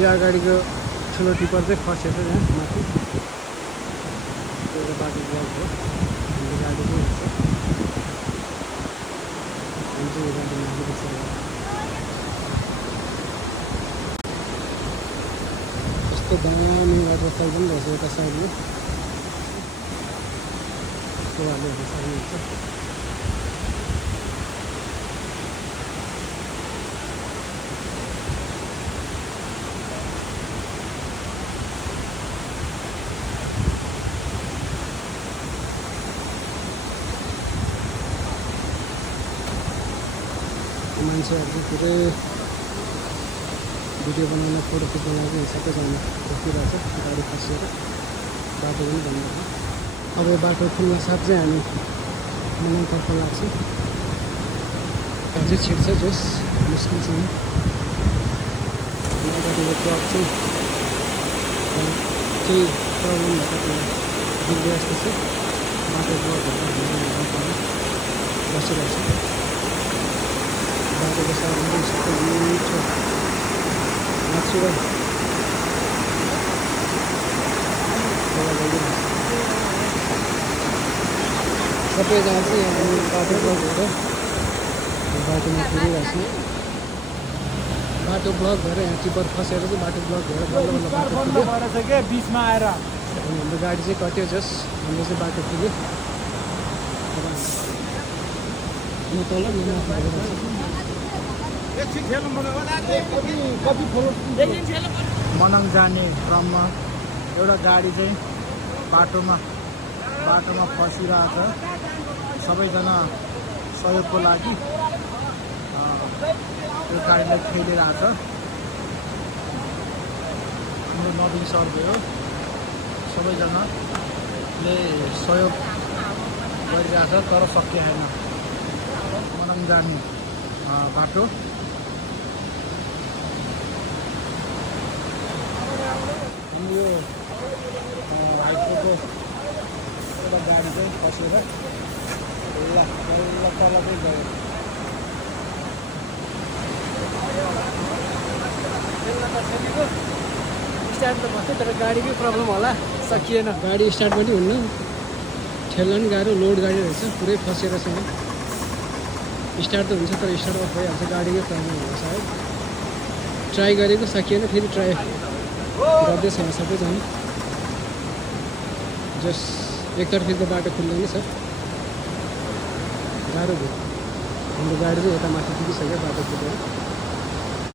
यो अगाडिको ठुलो टिपर चाहिँ खसेछ यहाँ माथि त्यो बाटो ब्लक हो हाम्रो गाडी चाहिँ हुन्छ हुन्छ यो गाडी माथि बसेर यस्तो दामी वाटरफल पनि रहेछ यता साइडमा त्यो हाल्नु सक्नुहुन्छ मान्छेहरू चाहिँ पुरै भिडियो बनाउन फोटो खिच्न लागि सबैजना रोकिरहेको छ गाडी फसिएर बाटो पनि बन्द भयो अब यो बाटो खुल्न साथ चाहिँ हामी मनाङतर्फ लाग्छ अझै छिट्छ जोस् मुस्किल छैन अगाडिको ट्रक चाहिँ केही प्रब्लम भएको त्यो बिग्रियो जस्तो छ बाटो ब्लक भएर हामी बसिरहेको छ बाटोको साइडमा पनि सबै मिठो नेचुरल सबैजना चाहिँ यहाँ बाटो ब्लक भएर बाटोमा कुदिरहेको छ बाटो ब्लक भएर यहाँ टिपर फसेर चाहिँ बाटो ब्लक भएर बल्ल बल्ल बाटो पुग्यो बिचमा आएर अनि हाम्रो गाडी चाहिँ कट्यो जस हाम्रो चाहिँ बाटो पुग्यो यो तल मनाङ जाने क्रममा एउटा गाडी चाहिँ बाटोमा फसिरहेको छ सबैजना सहयोगको लागि त्यो गाडीलाई ठेलिरहेको छ हाम्रो नवीन सर भयो सबैजनाले सहयोग गरिरहेको छ तर सकिएन मनाङ जाने बाटो अनि यो हाइड्रोको एउटा गाडी चाहिँ फसेर तल चाहिँ गयो स्टार्ट त बस्थ्यो तर गाडीकै प्रब्लम होला सकिएन गाडी स्टार्ट पनि हुन्न ठेल्न पनि गाह्रो लोड गाडी रहेछ पुरै फसेर छ स्टार्ट त हुन्छ तर स्टार्ट अफ भइहाल्छ गाडीकै प्रब्लम होला सायद ट्राई गरेको सकिएन फेरि ट्राई गर्दैछ यहाँ सबैजना जस एकतर्फी त बाटो खुल्दैन सर गाह्रो भयो हाम्रो गाडी चाहिँ यता माथि पुगिसक्यो बाटो पुगेर